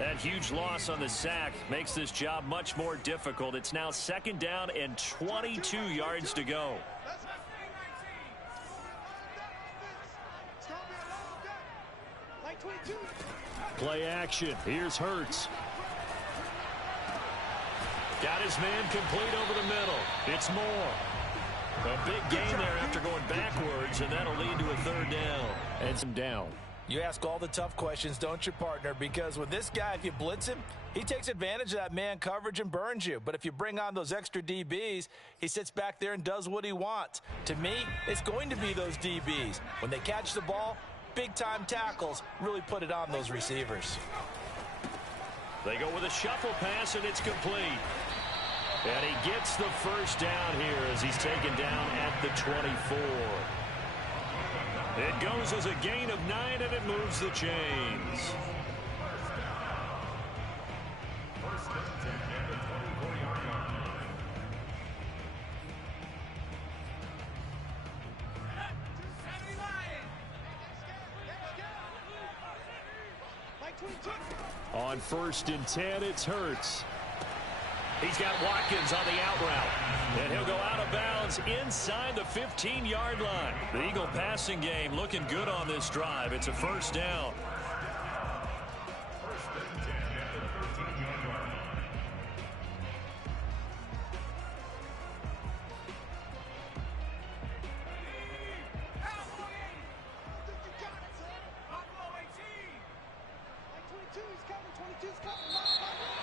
That huge loss on the sack makes this job much more difficult. It's now 2nd down and 22 yards to go. Play action. Here's Hurts. Got his man complete over the middle. It's Moore. A big gain there after going backwards, and that'll lead to a 3rd down. And some down. You ask all the tough questions, don't you, partner? Because with this guy, if you blitz him, he takes advantage of that man coverage and burns you. But if you bring on those extra DBs, he sits back there and does what he wants. To me, it's going to be those DBs. When they catch the ball, big-time tackles really put it on those receivers. They go with a shuffle pass, and it's complete. And he gets the 1st down here as he's taken down at the 24. It goes as a gain of 9, and it moves the chains. On 1st and 10, it's Hurts. He's got Watkins on the out route. And he'll go out of bounds inside the 15-yard line. The Eagle passing game looking good on this drive. It's a 1st down.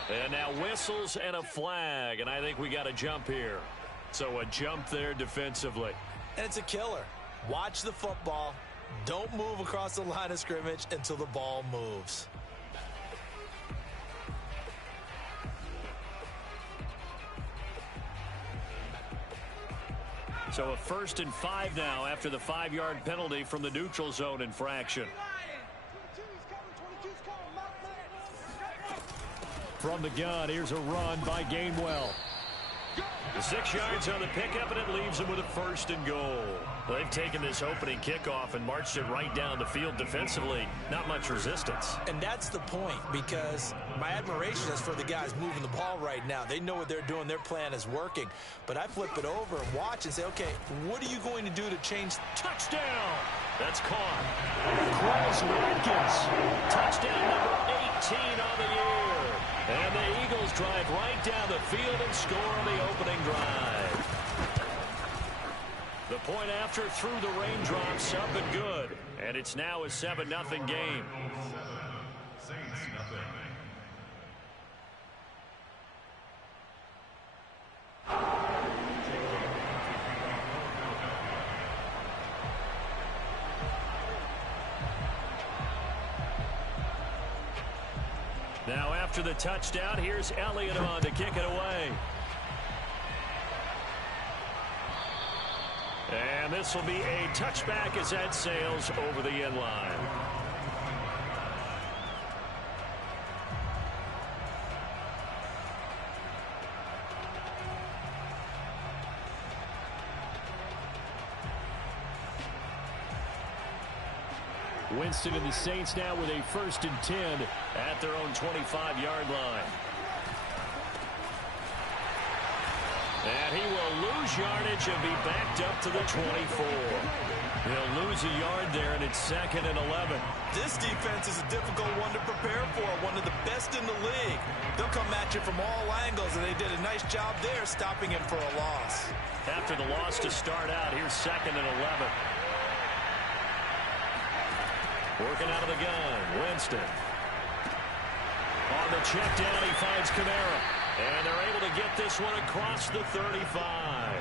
And now whistles and a flag, and I think we got a jump here. So a jump there defensively. And it's a killer. Watch the football. Don't move across the line of scrimmage until the ball moves. So a 1st and 5 now after the 5-yard penalty from the neutral zone infraction. From the gun, here's a run by Gainwell. 6 yards on the pickup, and it leaves him with a 1st and goal. They've taken this opening kickoff and marched it right down the field defensively. Not much resistance. And that's the point, because my admiration is for the guys moving the ball right now. They know what they're doing. Their plan is working. But I flip it over and watch and say, okay, what are you going to do to change? Touchdown! That's caught. Chris Watkins. Touchdown number 18 on the year. And the Eagles drive right down the field and score on the opening drive. The point after through the raindrops, up and good. And it's now a 7-0 game. Now after the touchdown, here's Elliott on to kick it away. And this will be a touchback as that sails over the end line. Winston and the Saints now with a 1st and 10 at their own 25-yard line. And he will lose yardage and be backed up to the 24. He'll lose a yard there, and it's 2nd and 11. This defense is a difficult one to prepare for, one of the best in the league. They'll come at you from all angles, and they did a nice job there stopping him for a loss. After the loss to start out, here's 2nd and 11. Working out of the gun, Winston. On the check down, he finds Kamara. And they're able to get this one across the 35.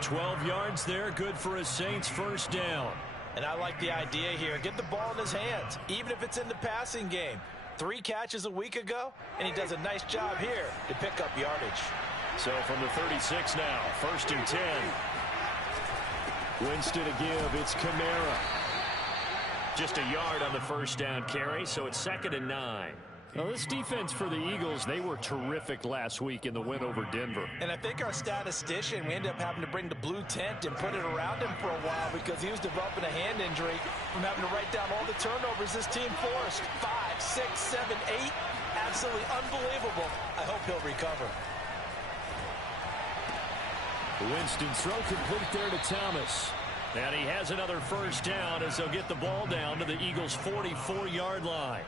12 yards there, good for a Saints 1st down. And I like the idea here. Get the ball in his hands, even if it's in the passing game. 3 catches a week ago, and he does a nice job here to pick up yardage. So from the 36 now, 1st and 10. Winston to give, it's Kamara. Just a yard on the 1st down carry, so it's 2nd and 9. Well, this defense for the Eagles, they were terrific last week in the win over Denver. And I think our statistician, we ended up having to bring the blue tent and put it around him for a while because he was developing a hand injury from having to write down all the turnovers this team forced. 5, 6, 7, 8. Absolutely unbelievable. I hope he'll recover. Winston's throw complete there to Thomas. And he has another first down as they'll get the ball down to the Eagles' 44-yard line.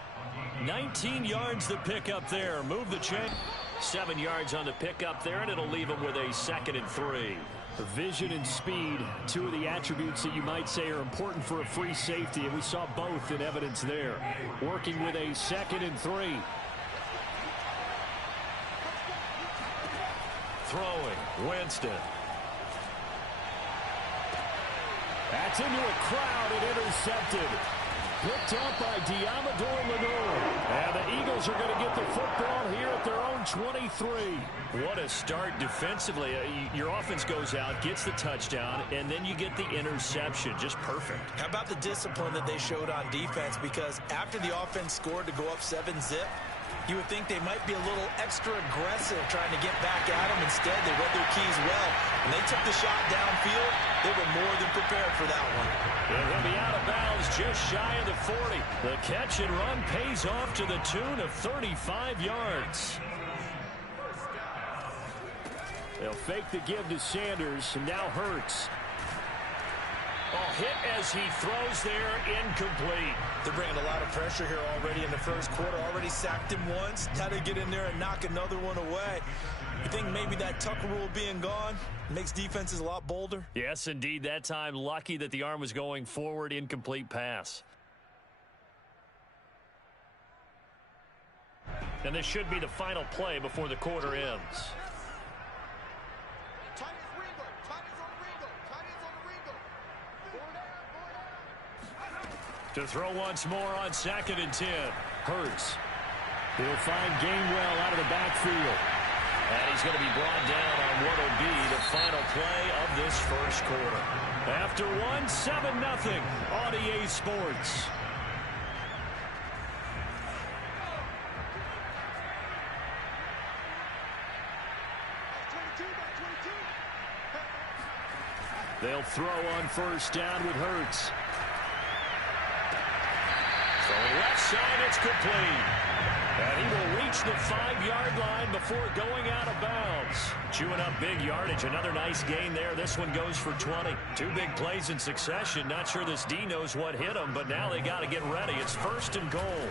19 yards to pick up there. Move the chain. 7 yards on the pickup there, and it'll leave him with a 2nd and 3. Vision and speed, two of the attributes that you might say are important for a free safety, and we saw both in evidence there. Working with a 2nd and 3. Throwing, Winston. That's into a crowd and intercepted. Picked up by Diamador Lenore. And the Eagles are going to get the football here at their own 23. What a start defensively. Your offense goes out, gets the touchdown, and then you get the interception. Just perfect. How about the discipline that they showed on defense? Because after the offense scored to go up 7-zip, you would think they might be a little extra aggressive trying to get back at them. Instead, they read their keys well. When they took the shot downfield, they were more than prepared for that one. They're going to be out of bounds just shy of the 40. The catch and run pays off to the tune of 35 yards. They'll fake the give to Sanders, and now Hurts. Hit as he throws there, incomplete. They're bringing a lot of pressure here already in the first quarter. Already sacked him once. Now they get in there and knock another one away. You think maybe that Tucker rule being gone makes defenses a lot bolder? Yes, indeed. That time, lucky that the arm was going forward. Incomplete pass. And this should be the final play before the quarter ends. To throw once more on 2nd and 10. Hurts. He'll find Gainwell out of the backfield. And he's going to be brought down on what will be the final play of this first quarter. After 7-0 on EA Sports. They'll throw on first down with Hurts. Throwing left side, it's complete. And he will reach the 5-yard line before going out of bounds. Chewing up big yardage. Another nice gain there. This one goes for 20. 2 big plays in succession. Not sure this D knows what hit him, but now they got to get ready. It's 1st and goal.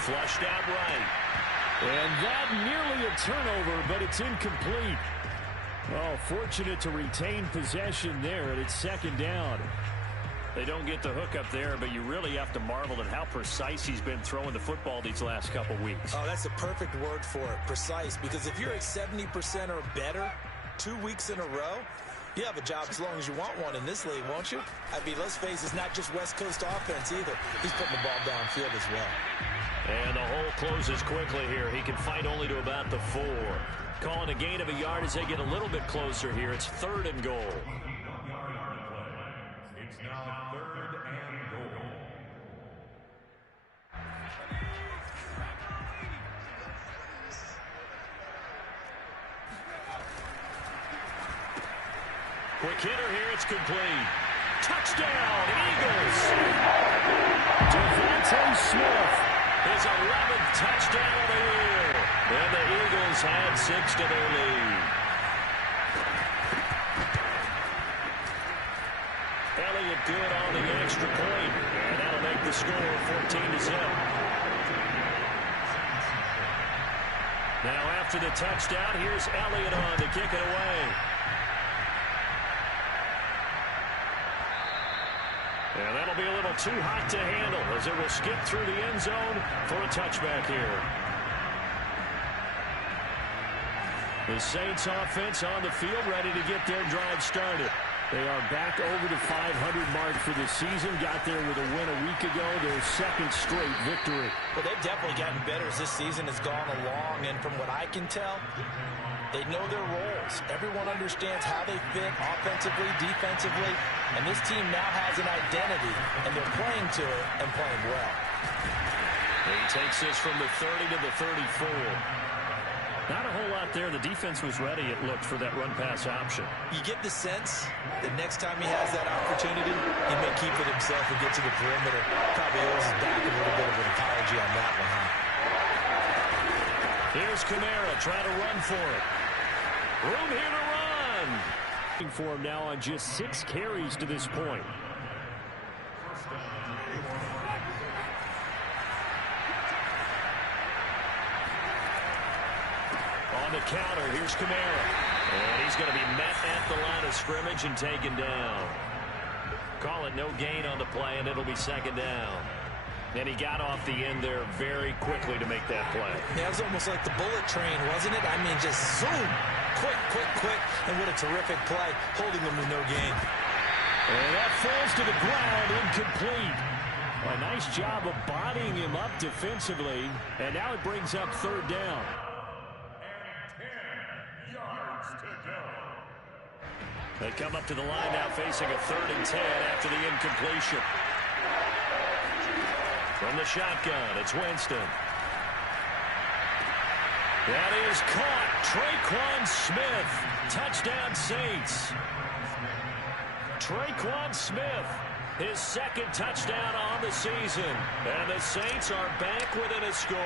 Flushed out right. And that nearly a turnover, but it's incomplete. Oh, fortunate to retain possession there, and it's 2nd down. They don't get the hook up there, but you really have to marvel at how precise he's been throwing the football these last couple weeks. Oh, that's the perfect word for it, precise, because if you're at 70% or better 2 weeks in a row, you have a job as long as you want one in this league, won't you? I mean, let's face it, it's not just West Coast offense either. He's putting the ball downfield as well. And the hole closes quickly here. He can fight only to about the 4. Calling a gain of a yard as they get a little bit closer here. It's 3rd and goal. It's now 3rd and goal. Quick hitter here. It's complete. Touchdown, Eagles. Devontae Smith, his 11th touchdown of the year. And the Eagles add 6 to their lead. Elliott good on the extra point. And that'll make the score 14-0. Now after the touchdown, here's Elliott on to kick it away. And that'll be a little too hot to handle as it will skip through the end zone for a touchback here. The Saints offense on the field ready to get their drive started. They are back over the 500 mark for the season. Got there with a win a week ago, their 2nd straight victory. Well, they've definitely gotten better as this season has gone along, and from what I can tell, they know their roles. Everyone understands how they fit offensively, defensively, and this team now has an identity, and they're playing to it and playing well. He takes this from the 30 to the 34. Not a whole lot there. The defense was ready, it looked, for that run-pass option. You get the sense that next time he has that opportunity, he may keep it himself and get to the perimeter. Probably owes his back a little bit of an apology on that one, huh? Here's Kamara trying to run for it. Room here to run. For him now on just 6 carries to this point. On the counter, here's Kamara. And he's going to be met at the line of scrimmage and taken down. Call it no gain on the play, and it'll be second down. And he got off the end there very quickly to make that play. Yeah, it was almost like the bullet train, wasn't it? I mean, just zoom. Quick, quick, quick. And what a terrific play, holding him with no gain. And that falls to the ground, incomplete. A nice job of bodying him up defensively. And now it brings up third down. And 10 yards to go. They come up to the line now facing a 3rd and 10 after the incompletion. From the shotgun, it's Winston. That is caught. Traquan Smith. Touchdown, Saints. Traquan Smith, his 2nd touchdown on the season. And the Saints are back within a score.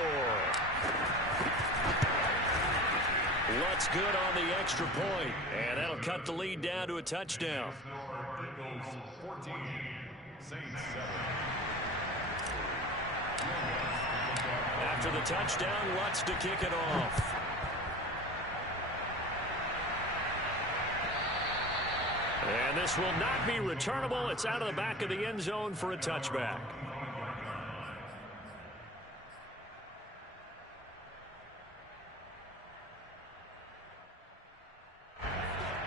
Lutz good on the extra point. And that'll cut the lead down to a touchdown. Eagles 14, Saints 7. After the touchdown, Lutz to kick it off. And this will not be returnable. It's out of the back of the end zone for a touchback.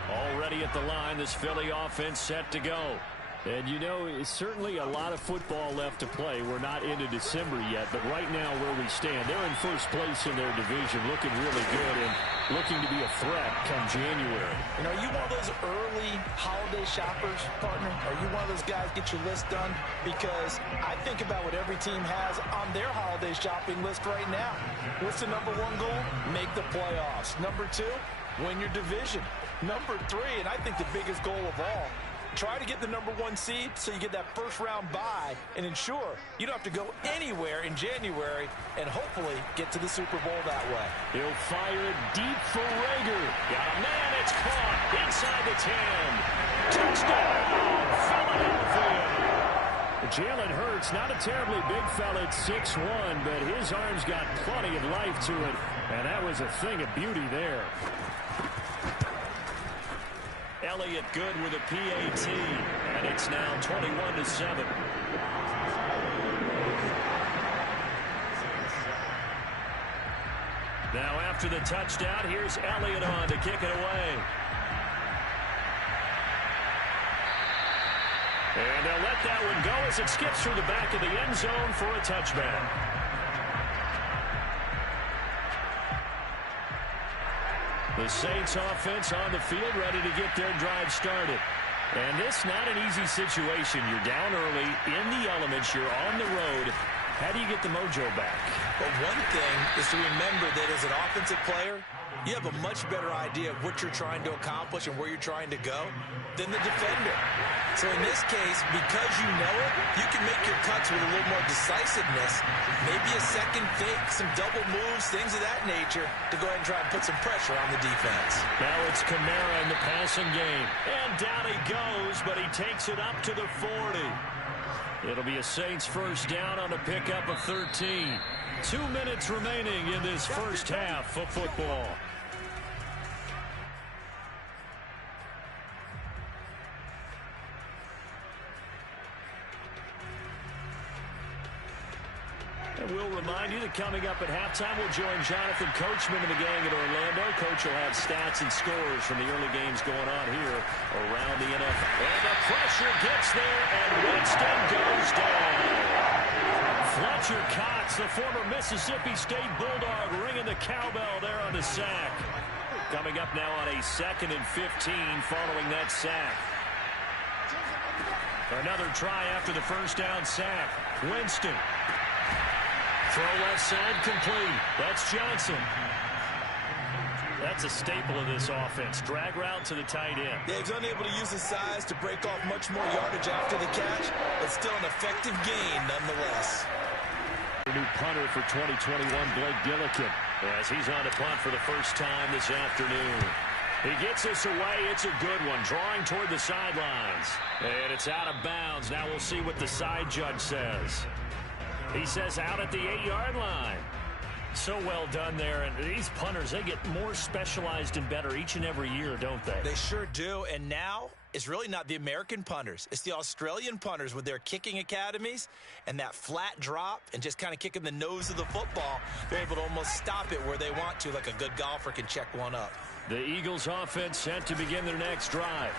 Already at the line, this Philly offense set to go. And, you know, it's certainly a lot of football left to play. We're not into December yet, but right now where we stand, they're in first place in their division, looking really good and looking to be a threat come January. You know, are you one of those early holiday shoppers, partner? Are you one of those guys get your list done? Because I think about what every team has on their holiday shopping list right now. What's the number 1 goal? Make the playoffs. Number 2, win your division. Number 3, and I think the biggest goal of all, try to get the number 1 seed so you get that first-round bye and ensure you don't have to go anywhere in January and hopefully get to the Super Bowl that way. He'll fire it deep for Rager. Got a man, it's caught inside the 10. Touchdown, Philadelphia. Jalen Hurts, not a terribly big fella at 6'1", but his arms got plenty of life to it, and that was a thing of beauty there. Elliott good with a PAT, and it's now 21-7. Now after the touchdown, here's Elliott on to kick it away. And they'll let that one go as it skips through the back of the end zone for a touchback. The Saints offense on the field ready to get their drive started. And this not an easy situation. You're down early, in the elements, you're on the road. How do you get the mojo back? But one thing is to remember that as an offensive player, you have a much better idea of what you're trying to accomplish and where you're trying to go than the defender. So in this case, because you know it, you can make your cuts with a little more decisiveness, maybe a second fake, some double moves, things of that nature, to go ahead and try and put some pressure on the defense. Now it's Kamara in the passing game. And down he goes, but he takes it up to the 40. It'll be a Saints first down on a pickup of 13. 2 minutes remaining in this first half of football. And we'll remind you that coming up at halftime, we'll join Jonathan Coachman and the gang in Orlando. Coach will have stats and scores from the early games going on here around the NFL. And the pressure gets there, and Winston goes down. Fletcher Cox, the former Mississippi State Bulldog, ringing the cowbell there on the sack. Coming up now on a 2nd and 15 following that sack. Another try after the first down sack. Winston. Throw left side complete. That's Johnson. That's a staple of this offense. Drag route to the tight end. Yeah, he's unable to use his size to break off much more yardage after the catch, but still an effective gain nonetheless. New punter for 2021, Blake Gillikin, as he's on to punt for the first time this afternoon. He gets this away. It's a good one, drawing toward the sidelines. And it's out of bounds. Now we'll see what the side judge says. He says out at the 8-yard line. So well done there. And these punters, they get more specialized and better each and every year, don't they? They sure do. And now it's really not the American punters. It's the Australian punters with their kicking academies and that flat drop and just kind of kicking the nose of the football. They're able to almost stop it where they want to, like a good golfer can check one up. The Eagles offense set to begin their next drive.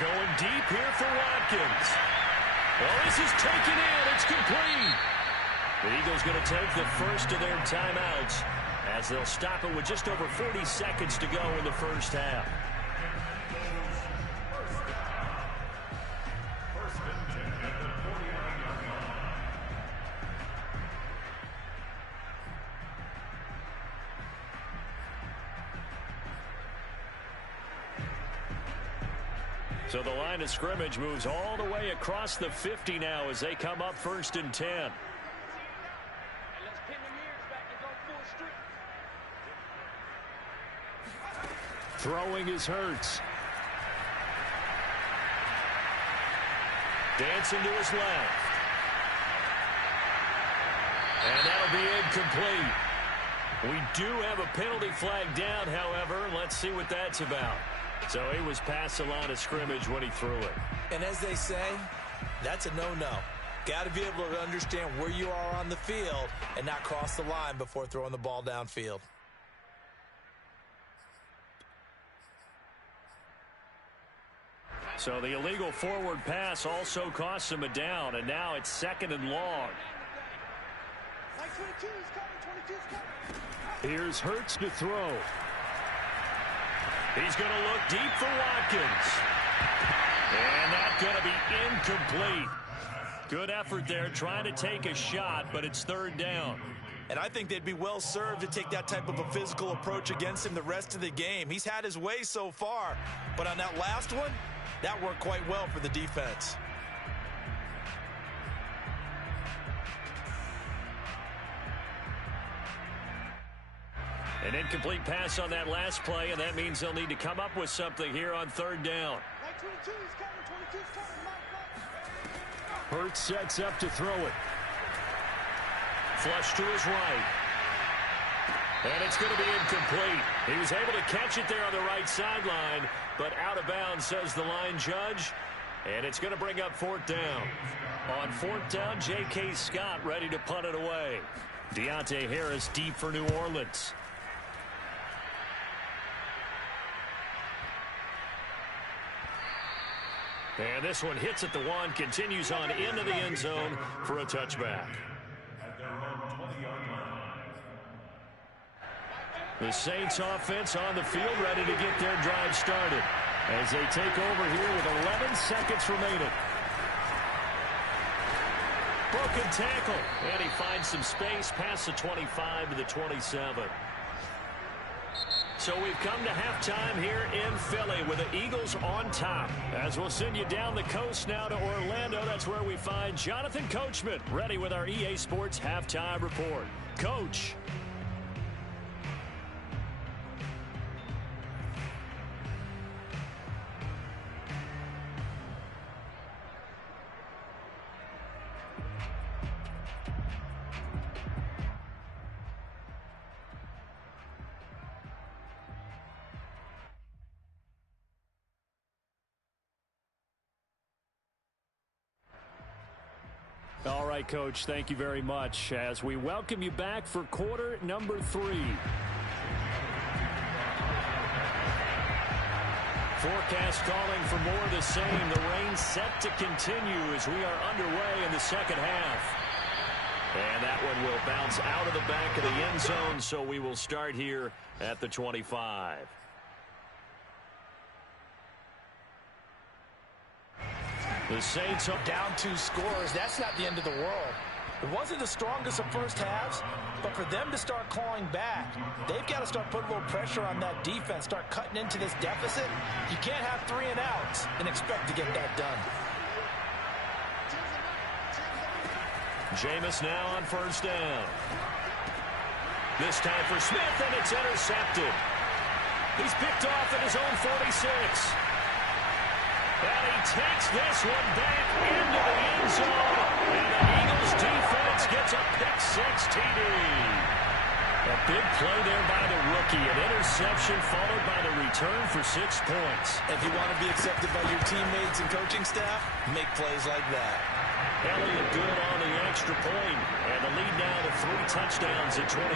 Going deep here for Watkins. Well, this is taken in. It's complete. The Eagles going to take the first of their timeouts as they'll stop it with just over 40 seconds to go in the first half. So the line of scrimmage moves all the way across the 50 now as they come up 1st and 10. Throwing is Hurts. Dancing to his left. And that'll be incomplete. We do have a penalty flag down, however. Let's see what that's about. So he was past the line of scrimmage when he threw it. And as they say, that's a no-no. Got to be able to understand where you are on the field and not cross the line before throwing the ball downfield. So the illegal forward pass also costs him a down, and now it's 2nd and long. Here's Hurts to throw. He's going to look deep for Watkins. And that's going to be incomplete. Good effort there trying to take a shot, but it's 3rd down. And I think they'd be well served to take that type of a physical approach against him the rest of the game. He's had his way so far, but on that last one, that worked quite well for the defense. An incomplete pass on that last play, and that means they'll need to come up with something here on 3rd down. Hurts sets up to throw it. Flush to his right. And it's going to be incomplete. He was able to catch it there on the right sideline, but out of bounds, says the line judge. And it's going to bring up 4th down. On 4th down, J.K. Scott ready to punt it away. Deontay Harris deep for New Orleans. And this one hits at the 1, continues on into the end zone for a touchback. The Saints offense on the field ready to get their drive started as they take over here with 11 seconds remaining. Broken tackle, and he finds some space past the 25 to the 27. So we've come to halftime here in Philly with the Eagles on top. As we'll send you down the coast now to Orlando, that's where we find Jonathan Coachman ready with our EA Sports Halftime Report. Coach. All right, Coach, thank you very much as we welcome you back for quarter number 3. Forecast calling for more of the same. The rain set to continue as we are underway in the second half. And that one will bounce out of the back of the end zone, so we will start here at the 25. The Saints are down 2 scores. That's not the end of the world. It wasn't the strongest of first halves, but for them to start clawing back, they've got to start putting a little pressure on that defense, start cutting into this deficit. You can't have 3 and outs and expect to get that done. Jameis now on first down. This time for Smith, and it's intercepted. He's picked off at his own 46. And he takes this one back into the end zone. And the Eagles defense gets a pick-6 TD. A big play there by the rookie. An interception followed by the return for 6 points. If you want to be accepted by your teammates and coaching staff, make plays like that. Elliott good on the extra point. And the lead now to 3 touchdowns at 21.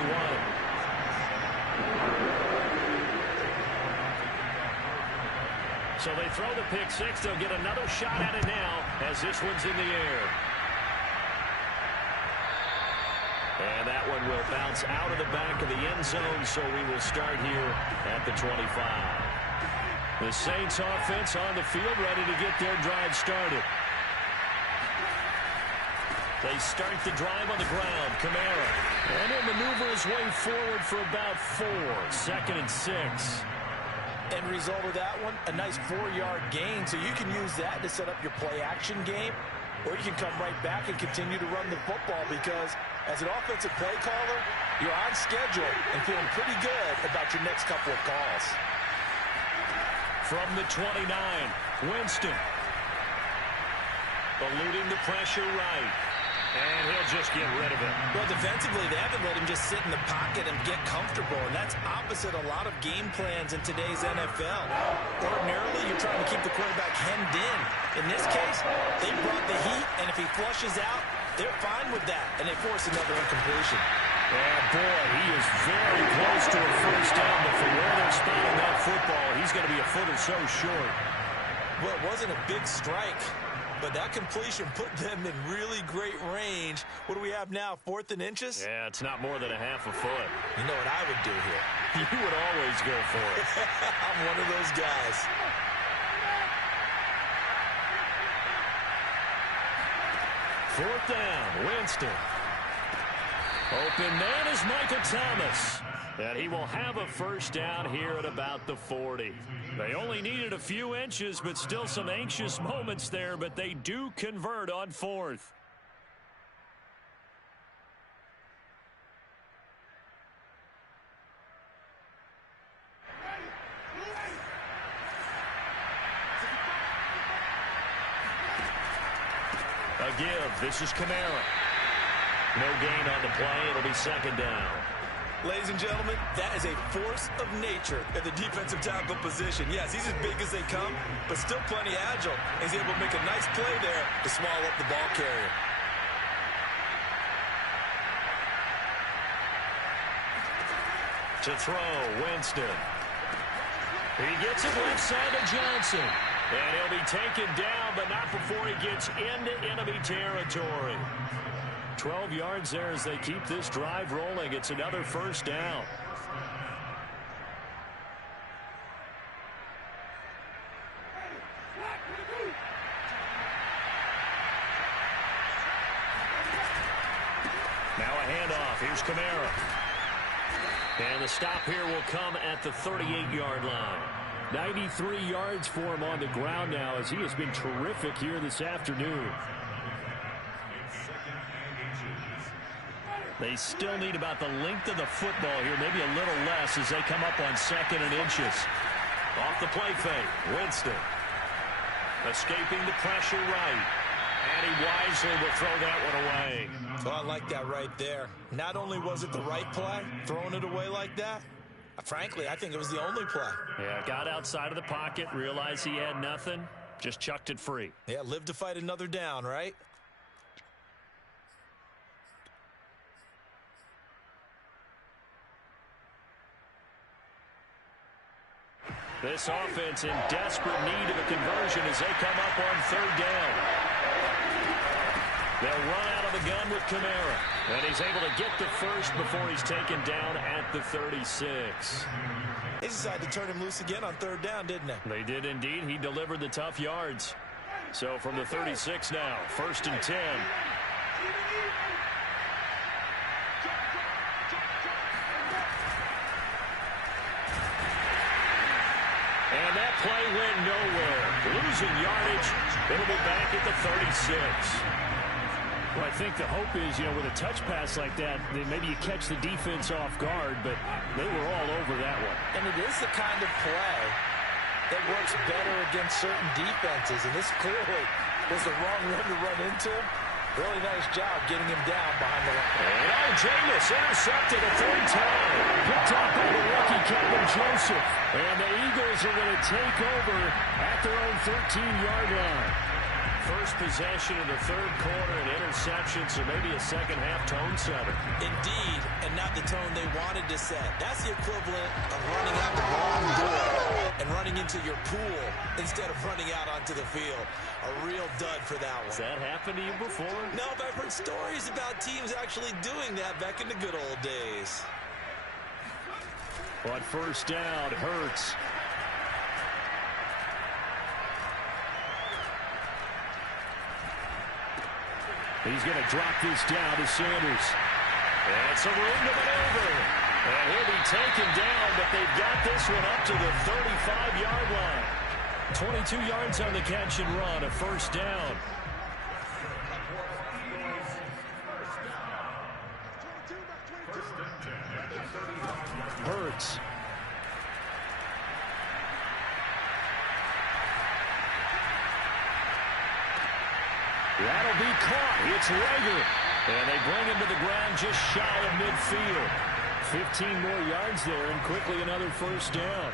So they throw the pick-6. They'll get another shot at it now as this one's in the air. And that one will bounce out of the back of the end zone, so we will start here at the 25. The Saints offense on the field ready to get their drive started. They start the drive on the ground. Kamara. And he'll maneuver his way forward for about 4. 2nd and 6. End result of that one, a nice 4-yard gain. So you can use that to set up your play-action game, or you can come right back and continue to run the football because as an offensive play caller, you're on schedule and feeling pretty good about your next couple of calls. From the 29, Winston. Eluding the pressure right. And he'll just get rid of it. Well, defensively, they haven't let him just sit in the pocket and get comfortable, and that's opposite a lot of game plans in today's NFL. Ordinarily, you're trying to keep the quarterback hemmed in. In this case, they brought the heat, and if he flushes out, they're fine with that, and they force another incompletion. And boy, he is very close to a first down, but from where they're spotting that football, he's going to be a foot or so short. Well, it wasn't a big strike, but that completion put them in really great range. What do we have now, 4th and inches? Yeah, it's not more than a half a foot. You know what I would do here? You would always go for it. I'm one of those guys. Fourth down, Winston. Open man is Michael Thomas. And he will have a first down here at about the 40. They only needed a few inches, but still some anxious moments there, but they do convert on 4th. A give. This is Kamara. No gain on the play. It'll be 2nd down. Ladies and gentlemen, that is a force of nature at the defensive tackle position. Yes, he's as big as they come, but still plenty agile. He's able to make a nice play there to swallow up the ball carrier. To throw, Winston. He gets it left side to Johnson. And he'll be taken down, but not before he gets into enemy territory. 12 yards there as they keep this drive rolling. It's another first down. Now a handoff. Here's Kamara. And the stop here will come at the 38-yard line. 93 yards for him on the ground now as he has been terrific here this afternoon. They still need about the length of the football here, maybe a little less as they come up on 2nd and inches. Off the play fake, Winston. Escaping the pressure right. And he wisely will throw that one away. Oh, I like that right there. Not only was it the right play, throwing it away like that, frankly, I think it was the only play. Yeah, got outside of the pocket, realized he had nothing, just chucked it free. Yeah, live to fight another down, right? This offense in desperate need of a conversion as they come up on 3rd down. They'll run out of the gun with Kamara. And he's able to get the first before he's taken down at the 36. They decided to turn him loose again on 3rd down, didn't they? They did indeed. He delivered the tough yards. So from the 36 now, 1st and 10. And that play went nowhere. Losing yardage. It'll be back at the 36. Well, I think the hope is, with a touch pass like that, then maybe you catch the defense off guard, but they were all over that one. And it is the kind of play that works better against certain defenses, and this clearly was the wrong one to run into him. Really nice job getting him down behind the line. And Jameis intercepted a 3rd time. Picked off by the rookie Calvin Joseph. And the Eagles are going to take over at their own 13-yard line. First possession in the 3rd quarter, an interception, so maybe a second-half tone setter. Indeed, and not the tone they wanted to set. That's the equivalent of running out the wrong door and running into your pool instead of running out onto the field. A real dud for that one. Has that happened to you before? No, but I've heard stories about teams actually doing that back in the good old days. On 1st down, Hurts. He's going to drop this down to Sanders. And some room to maneuver. And he'll be taken down, but they've got this one up to the 35-yard line. 22 yards on the catch and run, a 1st down. Hurts. That'll be caught. It's Rager. And they bring him to the ground just shy of midfield. 15 more yards there, and quickly another 1st down.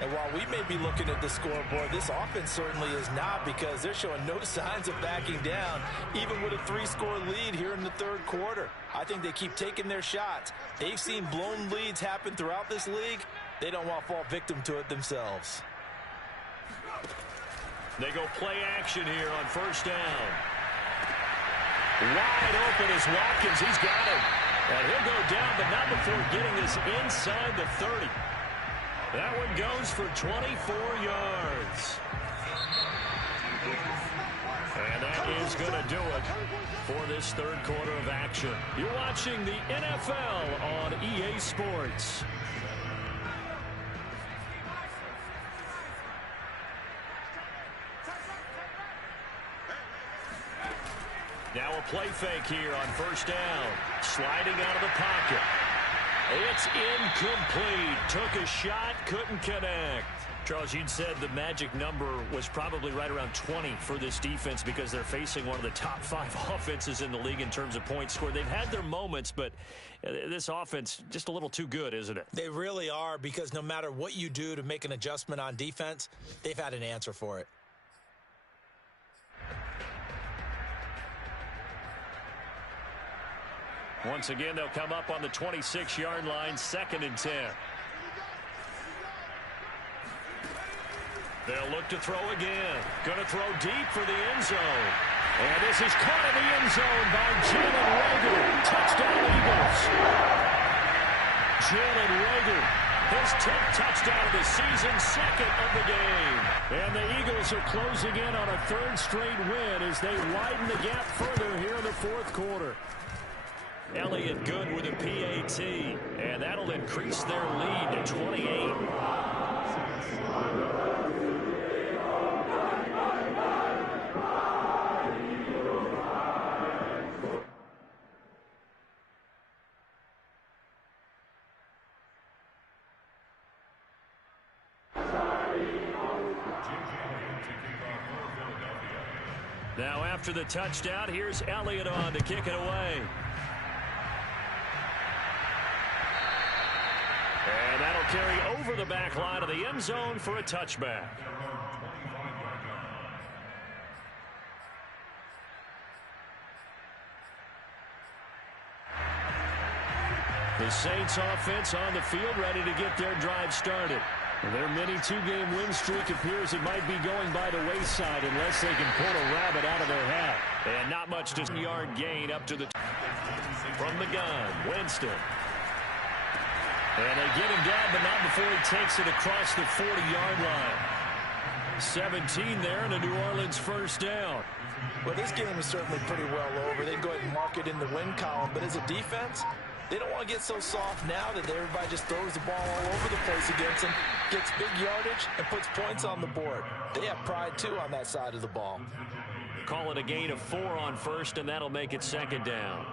And while we may be looking at the scoreboard, this offense certainly is not, because they're showing no signs of backing down, even with a 3-score lead here in the 3rd quarter. I think they keep taking their shots. They've seen blown leads happen throughout this league. They don't want to fall victim to it themselves. They go play action here on 1st down. Wide open is Watkins. He's got it. And he'll go down, but not before getting this inside the 30. That one goes for 24 yards. And that is going to do it for this 3rd quarter of action. You're watching the NFL on EA Sports. Now a play fake here on 1st down. Sliding out of the pocket. It's incomplete. Took a shot, couldn't connect. Charles, you'd said the magic number was probably right around 20 for this defense because they're facing one of the top 5 offenses in the league in terms of points scored. They've had their moments, but this offense just a little too good, isn't it? They really are, because no matter what you do to make an adjustment on defense, they've had an answer for it. Once again, they'll come up on the 26-yard line, 2nd and 10. They'll look to throw again. Going to throw deep for the end zone. And this is caught in the end zone by Jalen Reagor. Touchdown, Eagles. Jalen Reagor, his 10th touchdown of the season, 2nd of the game. And the Eagles are closing in on a 3rd straight win as they widen the gap further here in the 4th quarter. Elliott good with a PAT, and that'll increase their lead to 28. Now after the touchdown, here's Elliott on to kick it away. And that'll carry over the back line of the end zone for a touchback. The Saints offense on the field ready to get their drive started. Their mini 2-game win streak appears it might be going by the wayside unless they can pull a rabbit out of their hat. And not much to yard gain up to the from the gun. Winston. And they get him down, but not before he takes it across the 40-yard line. 17 there and a New Orleans first down. Well, this game is certainly pretty well over. They can go ahead and mark it in the win column, but as a defense, they don't want to get so soft now that everybody just throws the ball all over the place against them, gets big yardage, and puts points on the board. They have pride, too, on that side of the ball. Call it a gain of 4 on first, and that'll make it second down.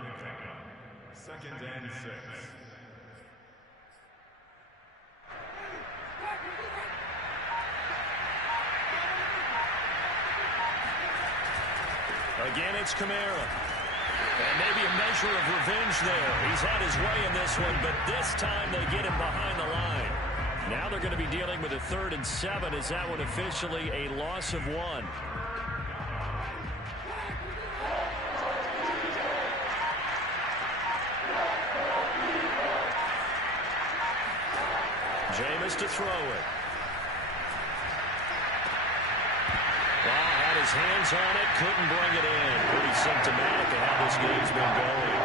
2nd and 6. Again, it's Kamara. And maybe a measure of revenge there. He's had his way in this one, but this time they get him behind the line. Now they're going to be dealing with a 3rd and 7. Is that one officially a loss of 1? Jameis to throw it. Had his hands on it, couldn't bring it in. Pretty symptomatic of how this game's been going.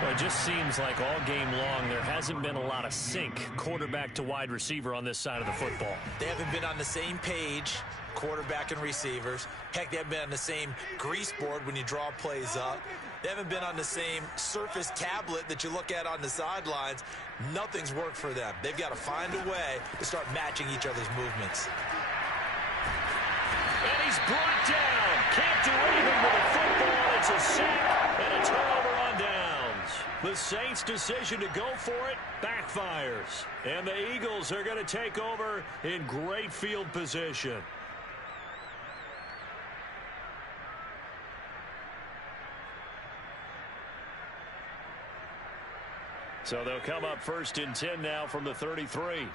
Well, it just seems like all game long there hasn't been a lot of sync quarterback to wide receiver on this side of the football. They haven't been on the same page, quarterback and receivers. Heck, they haven't been on the same grease board when you draw plays up. They haven't been on the same surface tablet that you look at on the sidelines. Nothing's worked for them. They've got to find a way to start matching each other's movements. And he's brought down. Can't do anything with a football. It's a sack and a turnover on downs. The Saints' decision to go for it backfires. And the Eagles are going to take over in great field position. So they'll come up 1st and 10 now from the 33.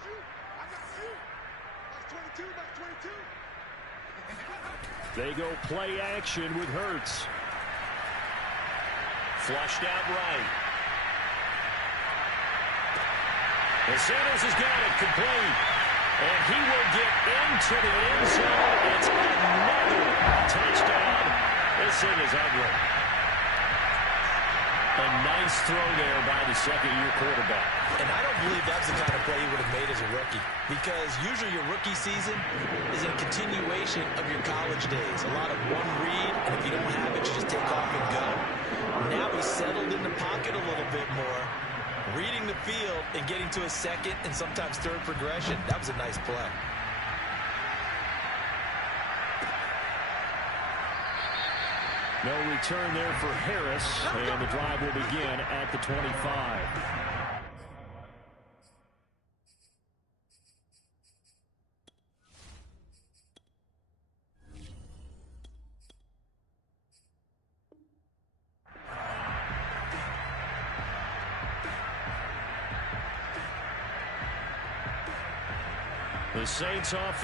They go play action with Hurts. Flushed out right. And Sanders has got it complete. And he will get into the end zone. It's another touchdown. This thing is ugly. A nice throw there by the second-year quarterback. And I don't believe that's the kind of play he would have made as a rookie, because usually your rookie season is a continuation of your college days. A lot of one read, and if you don't have it, you just take off and go. Now he's settled in the pocket a little bit more, reading the field and getting to a second and sometimes third progression. That was a nice play. No return there for Harris, and the drive will begin at the 25. The Saints offense